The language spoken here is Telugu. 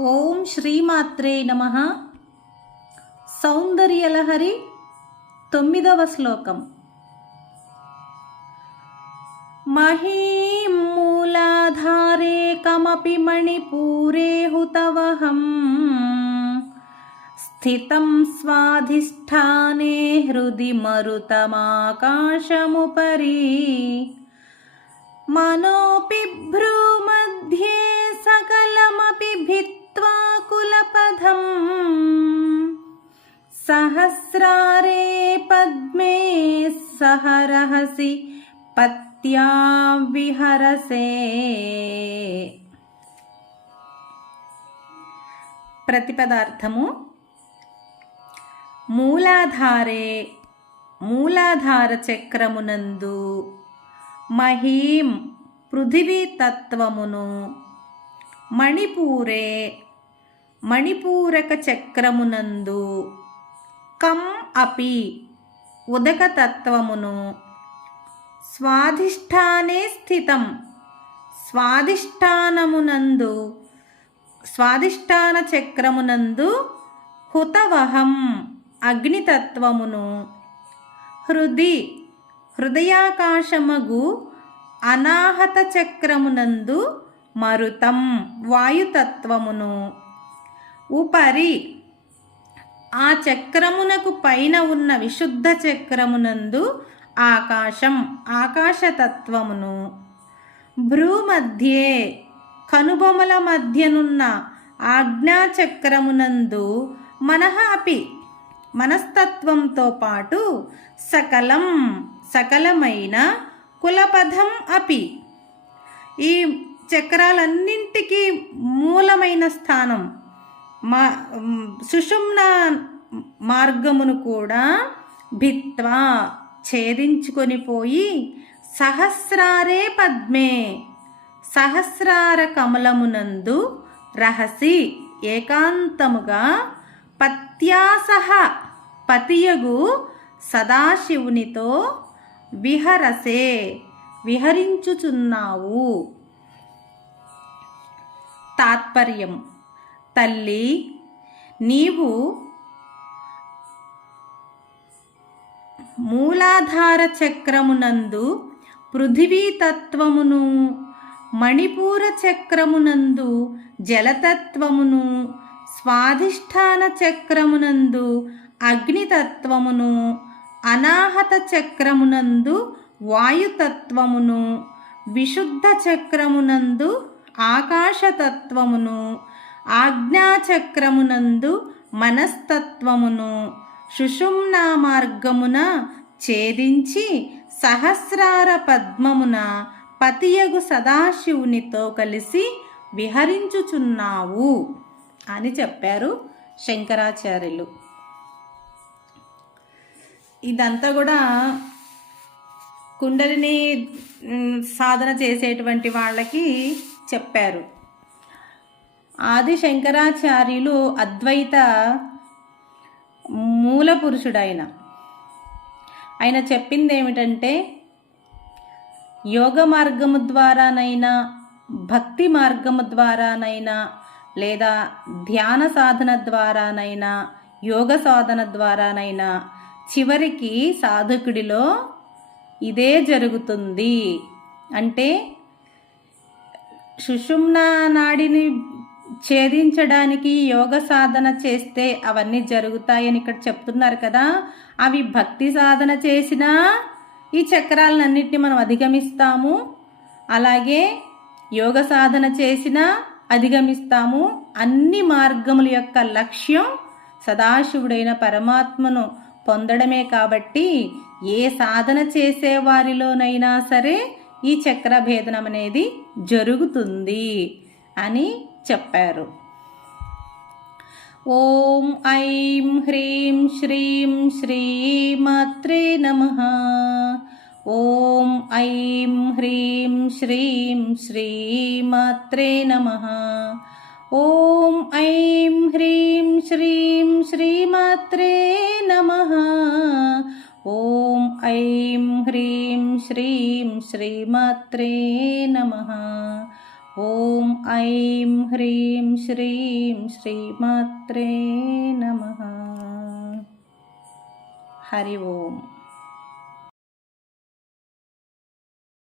ఓం శ్రీమాత్రే నమ. సౌందర్యలహరి తొమ్మిదవ శ్లోకం. మహీం మూలాధారే కమపి మణిపూరే హుతవహం. స్థితం స్వాధిష్టానే హృది మరుతమాకాశముపరి. మనోపిభ్రూमध्ये సకల सहस्रारे पद्मे सह रहसि पत्या विहरसे ప్రతిపదార్థము మూలాధారే మూలాధార చక్రమునందు మహీం పృథివీ తత్వమును మణిపూరే మణిపూరక చక్రమునందు కం అపి ఉదకతత్వమును స్వాధిష్టానే స్థితం. స్వాధిష్టానమునందు స్వాధిష్టాన చక్రమునందు హుతవహం అగ్నితత్వమును హృది హృదయాకాశమగు అనాహత చక్రమునందు మరుతం వాయుతత్వమును ఉపరి ఆ చక్రమునకు పైన ఉన్న విశుద్ధ చక్రమునందు ఆకాశం ఆకాశతత్వమును. భ్రూమధ్యే కనుబొమల మధ్యనున్న ఆజ్ఞాచక్రమునందు మనః అపి మనస్తత్వంతో పాటు సకలం సకలమైన కులపథం అపి. ఈ చక్రాలన్నింటికీ మూలమైన స్థానం మా సుషుమ్న మార్గమును కూడా భిత్వా ఛేదించుకొని పోయి సహస్రారే పద్మే సహస్రార కమలమునందు రహసి ఏకాంతముగా పత్యాసహ పతియగు సదాశివునితో విహరసే విహరించుచున్నావు. తాత్పర్యం. తల్లి నీవు మూలాధార చక్రమునందు పృథివీ తత్వమును మణిపూర చక్రమునందు జలతత్వమును స్వాధిష్టాన చక్రమునందు అగ్నితత్వమును అనాహత చక్రమునందు వాయుతత్వమును విశుద్ధ చక్రమునందు ఆకాశతత్వమును ఆజ్ఞాచక్రమునందు మనస్తత్వమును సుషుమ్నా మార్గమున ఛేదించి సహస్రార పద్మమున పతియగు సదాశివునితో కలిసి విహరించుచున్నావు అని చెప్పారు శంకరాచార్యులు. ఇదంతా కూడా కుండలిని సాధన చేసేటువంటి వాళ్ళకి చెప్పారు. ఆది శంకరాచార్యులు అద్వైత మూల పురుషుడైన ఆయన చెప్పింది ఏమిటంటే యోగ మార్గము ద్వారానైనా భక్తి మార్గము ద్వారానైనా లేదా ధ్యాన సాధన ద్వారానైనా యోగ సాధన ద్వారానైనా చివరికి సాధకుడిలో ఇదే జరుగుతుంది. అంటే సుషుమ్నా నాడిని ఛేదించడానికి యోగ సాధన చేస్తే అవన్నీ జరుగుతాయని ఇక్కడ చెప్తున్నారు కదా. అవి భక్తి సాధన చేసినా ఈ చక్రాలన్నింటినీ మనం అధిగమిస్తాము. అలాగే యోగ సాధన చేసినా అధిగమిస్తాము. అన్ని మార్గముల యొక్క లక్ష్యం సదాశివుడైన పరమాత్మను పొందడమే కాబట్టి ఏ సాధన చేసే వారిలోనైనా సరే ఈ చక్రభేదనం అనేది జరుగుతుంది అని చెప్పారు. ఓం ఐం హ్రీం శ్రీం శ్రీమాత్రే నమ. ఓం ఐం హ్రీం శ్రీం శ్రీమాత్రే నమ. ఓం ఐం హ్రీం శ్రీం శ్రీమాత్రే నమ. ఓం ఐం హ్రీం శ్రీం శ్రీమాత్రే నమ. ఓం ఐం హ్రీం శ్రీం శ్రీమాత్రే నమ హరి ఓం